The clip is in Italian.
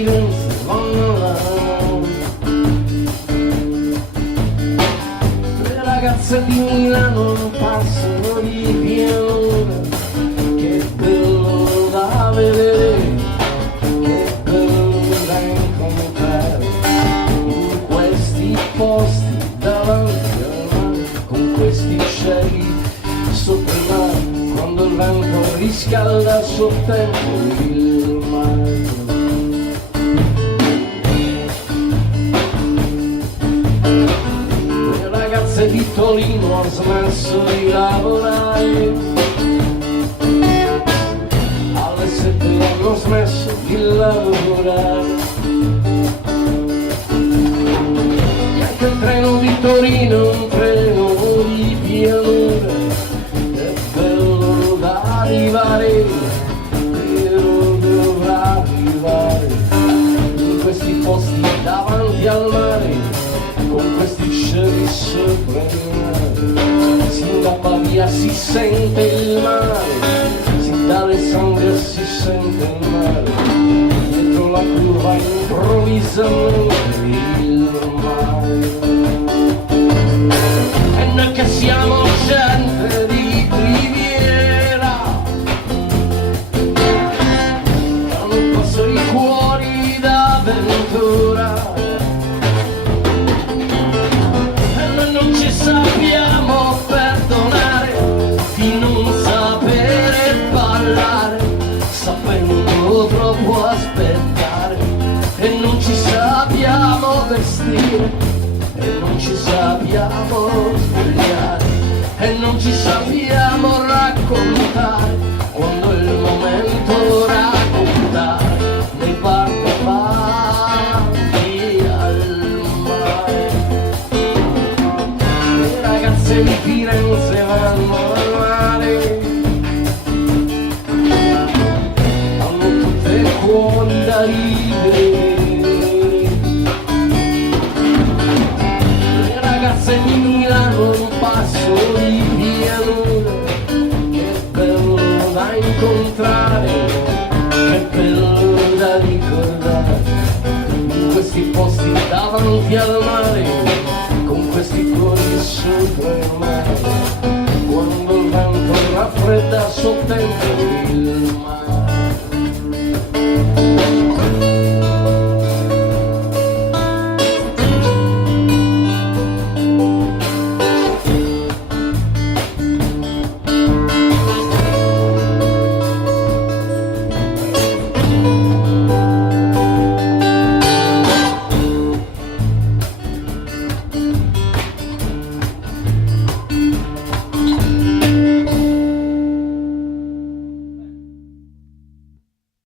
Firenze vanno là. Le ragazze di Milano passano di pianura, che bello da vedere, che bello da incontrare, in questi posti davanti al mare, con questi cieli sopra il mare, quando il vento riscalda a suo tempo il mare. Le ragazze di Torino hanno smesso di lavorare, alle 7 hanno smesso di lavorare, e anche il treno di Torino è un treno di pianura, è bello da arrivare, però dovrà arrivare in questi posti davanti al mare, con questi cieli sopra il mare. Sin da Pavia si sente il mare, sin da Alessandria si sente il mare, dietro la curva improvvisamente il mare. E noi che siamo gente di riviera, hanno posto i cuori d'avventura, sappiamo perdonare di non sapere ballare, sapendo troppo aspettare, e non ci sappiamo vestire, e non ci sappiamo svegliare, e non ci sappiamo raccontare, quando è il momento raccontare nei bar davanti al mare. Se di Firenze vanno al mare, hanno tutte cuori da ridere. Le ragazze di Milano un passo di pianura, che bello da incontrare, che bello da ricordare, in questi posti davanti al mare, con questi cuori sopra il mare, quando il vento raffredda a suo tempo